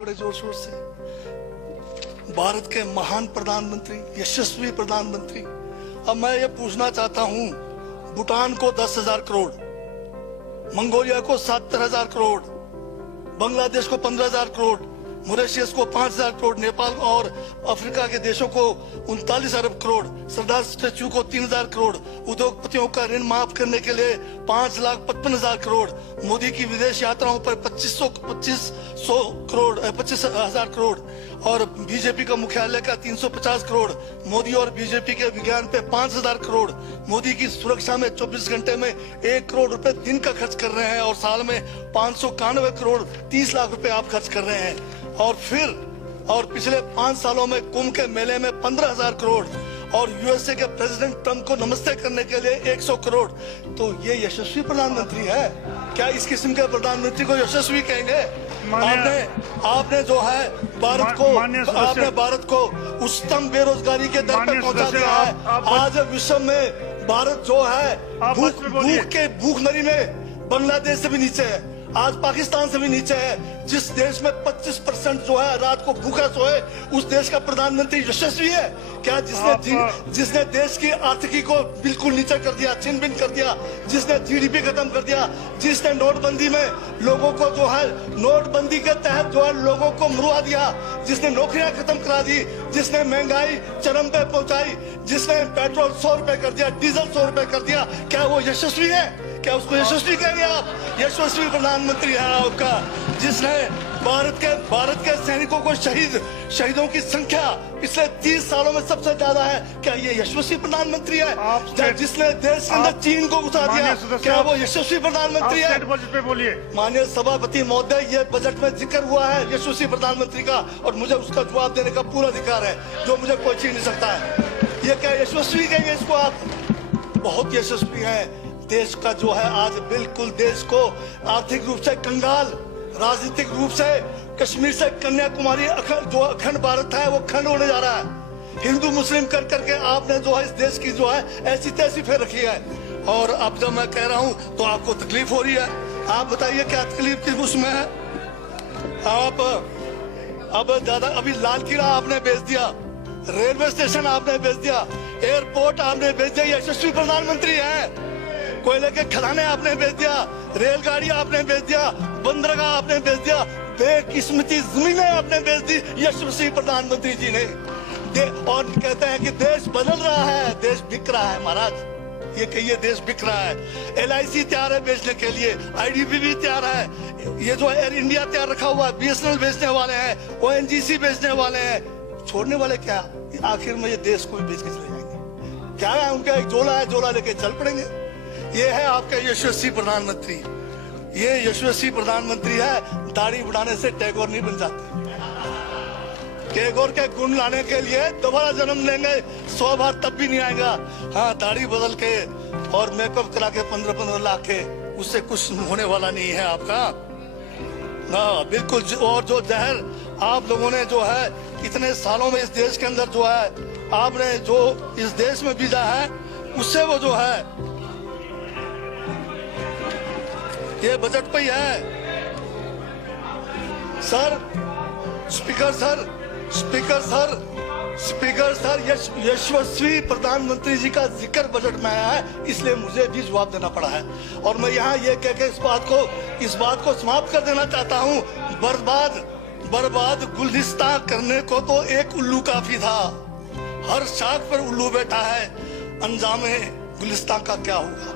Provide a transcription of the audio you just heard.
बड़े जोर शोर से भारत के महान प्रधानमंत्री, यशस्वी प्रधानमंत्री। अब मैं ये पूछना चाहता हूं, भूटान को 10,000 करोड़, मंगोलिया को 70,000 करोड़, बांग्लादेश को 15,000 करोड़, मॉरिशस को 5,000 करोड़, नेपाल और अफ्रीका के देशों को 39 अरब करोड़, सरदार स्टैच्यू को 3,000 करोड़, उद्योगपतियों का ऋण माफ करने के लिए 5,55,000 करोड़, मोदी की विदेश यात्राओं पर 25,000 करोड़ और बीजेपी का मुख्यालय का 350 करोड़, मोदी और बीजेपी के विज्ञान पे 5,000 करोड़, मोदी की सुरक्षा में 24 घंटे में 1 करोड़ रुपए दिन का खर्च कर रहे हैं और साल में 591 करोड़ 30 लाख रुपए आप खर्च कर रहे हैं। और पिछले 5 सालों में कुंभ के मेले में 15,000 करोड़ और यूएसए के प्रेसिडेंट ट्रंप को नमस्ते करने के लिए 100 करोड़। तो ये यशस्वी प्रधानमंत्री है क्या? इस किस्म के प्रधानमंत्री को यशस्वी कहेंगे? आपने जो है भारत को उच्चतम बेरोजगारी के दर पे पहुंचा दिया है। आज विश्व में भारत जो है भूखमरी में बांग्लादेश से भी नीचे है, आज पाकिस्तान से भी नीचे है। जिस देश में 25% जो है रात को भूखा सोए, उस देश का प्रधानमंत्री यशस्वी है क्या? जिसने देश की आर्थिकी को बिल्कुल नीचे कर दिया, छिन भिन कर दिया, जिसने जीडीपी खत्म कर दिया, जिसने नोटबंदी में लोगों को जो है नोटबंदी के तहत जो है लोगों को मरवा दिया, जिसने नौकरियां खत्म करा दी, जिसने महंगाई चरम पे पहुंचाई, जिसने पेट्रोल 100 रुपए कर दिया, डीजल 100 रुपए कर दिया, क्या वो यशस्वी है? क्या उसको यशस्वी कहेंगे आप? यशस्वी प्रधानमंत्री है आपका, जिसने भारत के सैनिकों को शहीदों की संख्या पिछले 30 सालों में सबसे ज्यादा है। क्या ये यशस्वी प्रधानमंत्री है? जिसने देश के अंदर चीन को घुसा दिया, क्या वो यशस्वी प्रधानमंत्री है? बजट पे बोलिए। माननीय सभापति महोदय, ये बजट में जिक्र हुआ है यशस्वी प्रधानमंत्री का और मुझे उसका जवाब देने का पूरा अधिकार है, जो मुझे कोई छीन नहीं सकता है। ये क्या यशस्वी कहेंगे इसको आप? बहुत यशस्वी है। देश का जो है आज बिल्कुल देश को आर्थिक रूप से कंगाल, राजनीतिक रूप से कश्मीर से कन्याकुमारी जो अखंड भारत है वो खंड होने जा रहा है। हिंदू मुस्लिम कर करके आपने जो है इस देश की जो है ऐसी तैसी फेर रखी है। और अब जब मैं कह रहा हूं तो आपको तकलीफ हो रही है। आप बताइए क्या तकलीफ की उसमें है? आप अब ज्यादा अभी लाल किला आपने बेच दिया, रेलवे स्टेशन आपने बेच दिया, एयरपोर्ट आपने बेच दिया। यशस्वी प्रधानमंत्री है। कोयले के खदाने आपने बेच दिया, रेलगाड़ी आपने बेच दिया, बंदरगाह आपने बेच दिया, बेकिस्मती जमीनें आपने बेच दी यशस्वी प्रधानमंत्री जी ने। और कहते हैं कि देश बदल रहा है, देश बिक रहा है। महाराज ये कहिए देश बिक रहा है। LIC तैयार है बेचने के लिए, IDB भी तैयार है, ये जो एयर इंडिया तैयार रखा हुआ है, BSNL बेचने वाले हैं, ONGC बेचने वाले हैं। छोड़ने वाले क्या? आखिर में ये देश को भी बेच के चले जाएंगे। क्या है उनका? एक झोला है, झोला लेके चल पड़ेंगे। ये है आपका यशस्वी प्रधानमंत्री। ये यशस्वी प्रधानमंत्री है। दाढ़ी बढ़ाने से टैगोर नहीं बन जाते। टैगोर के गुण लाने के लिए दोबारा जन्म लेंगे 100 बार, तब भी नहीं आएगा। हाँ, दाढ़ी बदल के और मेकअप करा के 15-15 लाख के, उससे कुछ होने वाला नहीं है आपका। हाँ बिल्कुल। और जो जहर आप लोगों ने जो है इतने सालों में इस देश के अंदर जो है आपने जो इस देश में बीजा है, उससे वो जो है ये बजट पे ही है। सर, स्पीकर सर, यशस्वी प्रधानमंत्री जी का जिक्र बजट में आया है, इसलिए मुझे भी जवाब देना पड़ा है। और मैं यहाँ ये कह के इस बात को समाप्त कर देना चाहता हूँ। बर्बाद गुलिस्तां करने को तो एक उल्लू काफी था, हर शाख पर उल्लू बैठा है, अंजामे गुलिस्तां का क्या होगा?